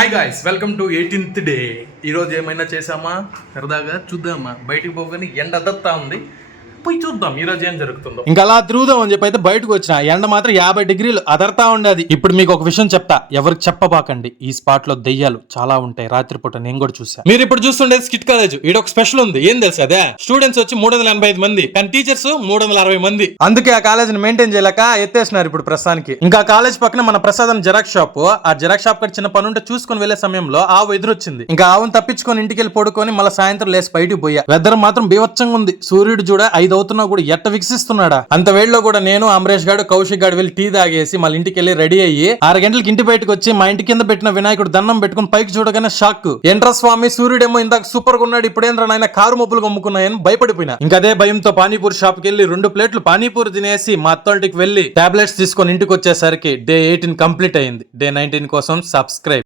Hi guys, welcome to 18th day. ఈరోజు ఏమైనా చేసామా? సరదాగా చూద్దామా? బయటికి పోగానే ఎండ అదత్తా ఉంది, పోయి చూద్దాం ఈరోజు ఏం జరుగుతుందో. ఇంకా అలా తిరుగుదాం అని చెప్పి అయితే బయటకు వచ్చిన ఎండ మాత్రం 50 డిగ్రీలు అదర్తా ఉండేది. ఇప్పుడు మీకు ఒక విషయం చెప్తా, ఎవరికి చెప్పబాకండి. ఈ స్పాట్ లో దెయ్యాలు చాలా ఉంటాయి. రాత్రిపూట నేను కూడా చూసా. మీరు ఇప్పుడు చూస్తుండేది స్కిట్ కాలేజ్. ఈడ ఒక స్పెషల్ ఉంది. ఏం తెలుసు అదే? స్టూడెంట్స్ వచ్చి 385 మంది, కానీ టీచర్స్ 360 మంది. అందుకే ఆ కాలేజ్ ని మెయింటైన్ చేయలేక ఎత్తేసినారు ఇప్పుడు ప్రస్తుతానికి. ఇంకా కాలేజ్ పక్కన మన ప్రసాదం జిరాక్స్ షాప్. ఆ జిరాక్స్ షాప్ కాడ చిన్న పని ఉంటే చూసుకొని వెళ్లే సమయంలో ఆవు ఎదురొచ్చింది. ఇంకా ఆవును తప్పించుకొని ఇంటికి వెళ్ళి పడుకొని మళ్ళీ సాయంత్రం లేసి బయటికి పోయా. వెదర్ మాత్రం బీభత్సంగా ఉంది. సూర్యుడు చూడ 5 అవుతున్నా కూడా ఎట్ట వికసిస్తున్నాడా. అంత వేడిలో కూడా నేను, అమరేష్ గాడు, కౌశిక్ గాడు వెళ్ళి టీ తాగేసి మళ్ళీ ఇంటికి వెళ్ళి రెడీ అయ్యి 6 గంటలకి ఇంటి బయటకు వచ్చి మా ఇంటి కింద పెట్టిన వినాయకుడు దండం పెట్టుకుని పైకి చూడగానే షాక్. ఏంట్రా స్వామి, సూర్యుడేమో ఇందాక సూపర్ గా ఉన్నాడు, ఇప్పుడేంద్రా నాయన కారు మబ్బులు కమ్ముకున్నాయని భయపడిపోయినా. ఇంకా అదే భయంతో పానీపూరి షాప్ కి వెళ్ళి 2 ప్లేట్లు పానీపూరి తినేసి మా అత్తోళ్ళకి వెళ్ళి టాబ్లెట్స్ తీసుకొని ఇంటికి వచ్చేసరికి డే 18 కంప్లీట్ అయింది. డే 19 కోసం సబ్స్క్రైబ్.